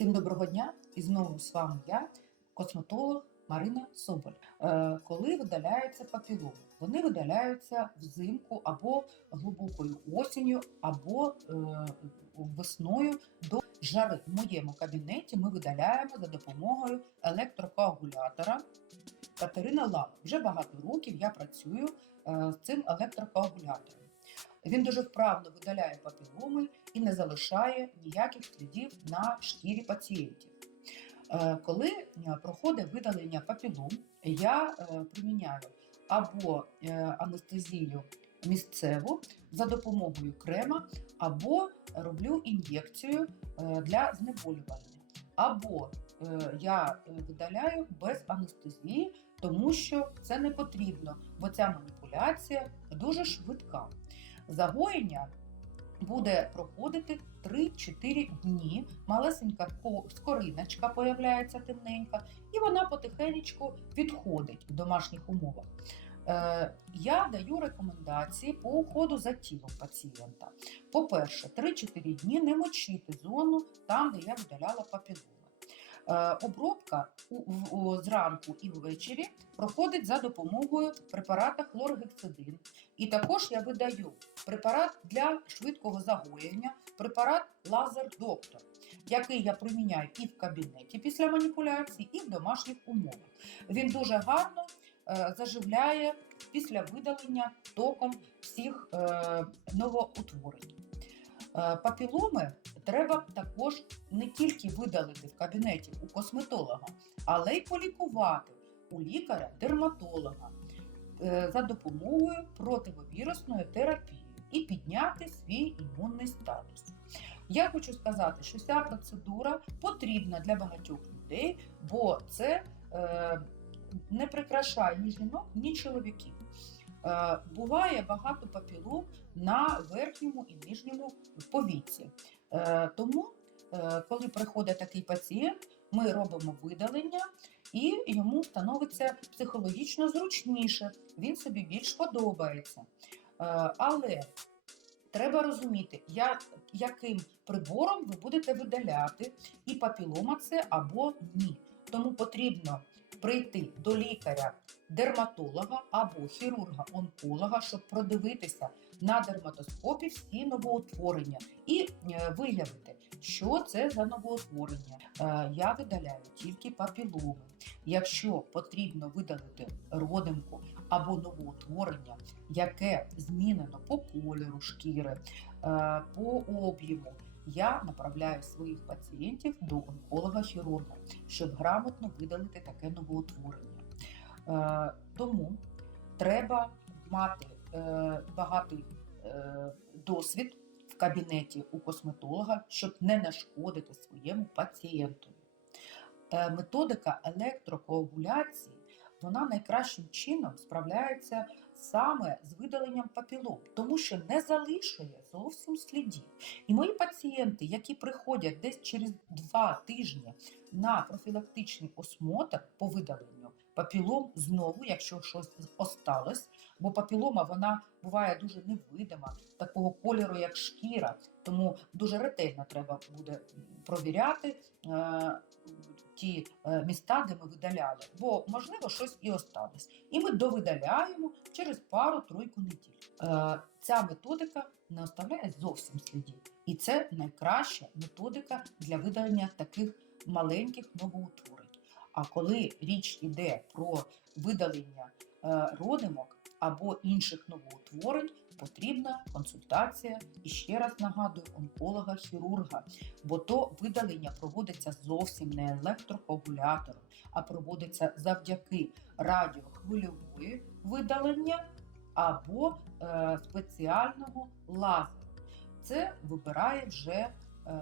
Всім доброго дня! І знову з вами я, косметолог Марина Соболь. Е, коли видаляються папіломи? Вони видаляються взимку або глибокою осінню, або е, весною до жари. В моєму кабінеті ми видаляємо за допомогою електрокоагулятора Катерина Лава. Вже багато років я працюю е, з цим електрокоагулятором. Він дуже вправно видаляє папіломи і не залишає ніяких слідів на шкірі пацієнтів. Е, Коли е, проходить видалення папілом, я е, приміняю або анестезію місцеву за допомогою крема, або роблю ін'єкцію для знеболювання. Або я видаляю без анестезії, тому що це не потрібно, бо ця маніпуляція дуже швидка. Загоєння буде проходити 3-4 дні. Малесенька скориночка появляється темненька, і вона потихенечку відходить в домашніх умовах. Е, я даю рекомендації по уходу за тілом пацієнта. По-перше, 3-4 дні не мочити зону там, де я видаляла папіломи. Е, Обробка зранку і ввечері проходить за допомогою препарата хлоргексидин. І також я видаю препарат для швидкого загоєння, препарат Лазер Доктор, який я приміняю і в кабінеті після маніпуляції, і в домашніх умовах. Він дуже гарно е, заживляє після видалення током всіх е, новоутворень. Е, Папіломи треба також не тільки видалити в кабінеті у косметолога, але й полікувати у лікаря-дерматолога е, за допомогою противовірусної терапії і підняти свій імунний статус. Я хочу сказати, що ця процедура потрібна для багатьох людей, бо це е, не прикрашає ні жінок, ні чоловіків. Е, буває багато папілом на верхньому і нижньому повіці. Е, тому, е, коли приходить такий пацієнт, ми робимо видалення, і йому становиться психологічно зручніше, він собі більш подобається. Але треба розуміти, яким прибором ви будете видаляти, і папілома це або ні. Тому потрібно прийти до лікаря дерматолога або хірурга-онколога, щоб продивитися на дерматоскопі всі новоутворення і е, виявити, що це за новоутворення. Е, Я видаляю тільки папіломи. Якщо потрібно видалити родимку або новоутворення, яке змінено по кольору шкіри, е, по об'єму, я направляю своїх пацієнтів до онколога-хірурга, щоб грамотно видалити таке новоутворення. Е, Тому треба мати е, багатий е, досвід в кабінеті у косметолога, щоб не нашкодити своєму пацієнтові. Е, Методика електрокоагуляції вона найкращим чином справляється саме з видаленням папілом, тому що не залишує зовсім слідів. І мої пацієнти, які приходять десь через два тижні на профілактичний осмотр по видаленню папілом, знову, якщо щось осталось, бо папілома вона буває дуже невидима, такого кольору, як шкіра, тому дуже ретельно треба буде провіряти е, ті е, міста, де ми видаляли, бо можливо щось і осталось. І ми довидаляємо через пару-тройку неділь. Е, ця методика не оставляє зовсім слідів. І це найкраща методика для видалення таких маленьких новоутворень. А коли річ йде про видалення е, родимок або інших новоутворень, потрібна консультація і ще раз нагадую онколога-хірурга, бо то видалення проводиться зовсім не електрокоагулятором, а проводиться завдяки радіохвильової видалення або е, спеціального лазеру. Це вибирає вже е,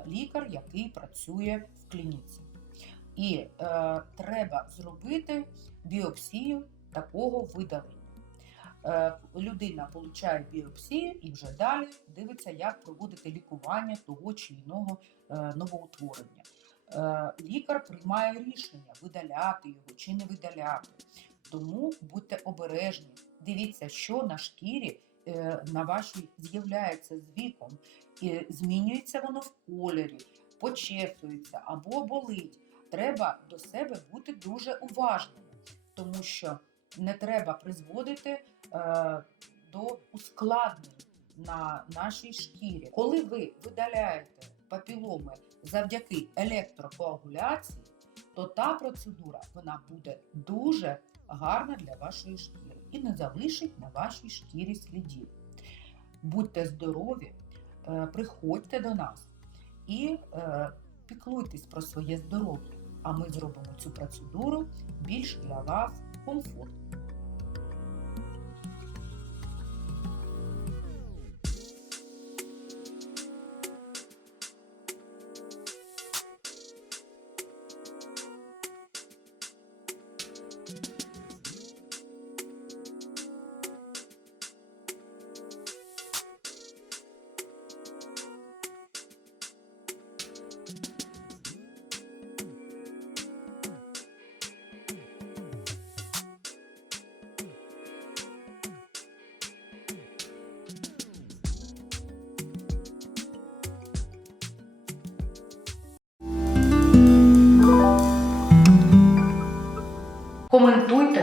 лікар, який працює в клініці. І е, треба зробити біопсію такого видалення. Е, людина отримує біопсію і вже далі дивиться, як проводити лікування того чи іного е, новоутворення. Е, лікар приймає рішення, видаляти його чи не видаляти. Тому будьте обережні, дивіться, що на шкірі на вашій з'являється з віком, і змінюється воно в кольорі, почесується або болить, треба до себе бути дуже уважними, тому що не треба призводити е, до ускладнень на нашій шкірі. Коли ви видаляєте папіломи завдяки електропоагуляції, то та процедура вона буде дуже гарна для вашої шкіри і не залишить на вашій шкірі слідів. Будьте здорові, е, приходьте до нас і е, піклуйтесь про своє здоров'я, а ми зробимо цю процедуру більш для вас 功夫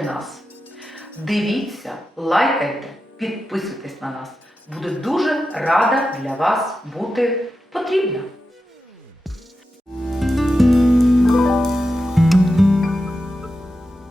нас, дивіться, лайкайте, підписуйтесь на нас. Буду дуже рада для вас бути потрібна.